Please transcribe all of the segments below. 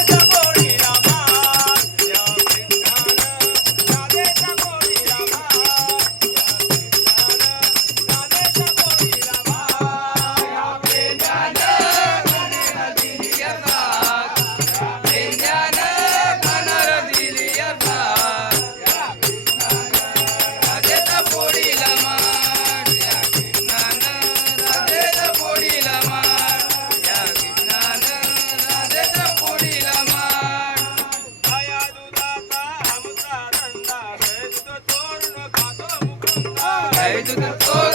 wake up. to do povo.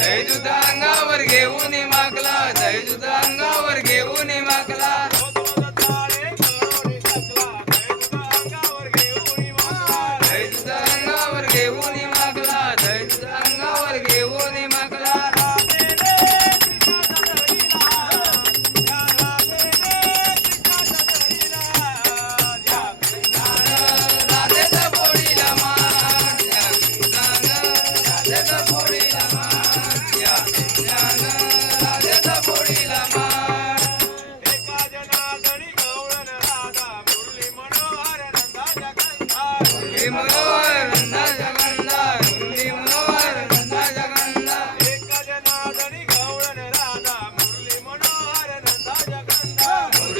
రైతు దాంగా వరిగే ఉని మా